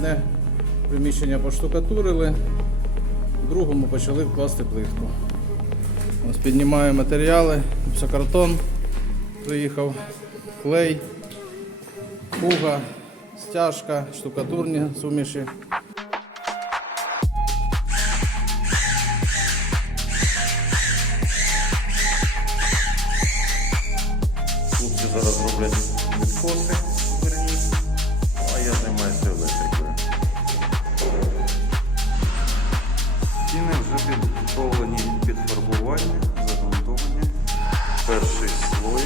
Одне приміщення поштукатурили, в другому почали вкласти плитку. Ось піднімаю матеріали, гіпсокартон приїхав, клей, фуга, стяжка, штукатурні суміші. Зараз роблять відкоси а я займаюся електрикою. Стіни вже підготовлені під загрунтовані. Перший слой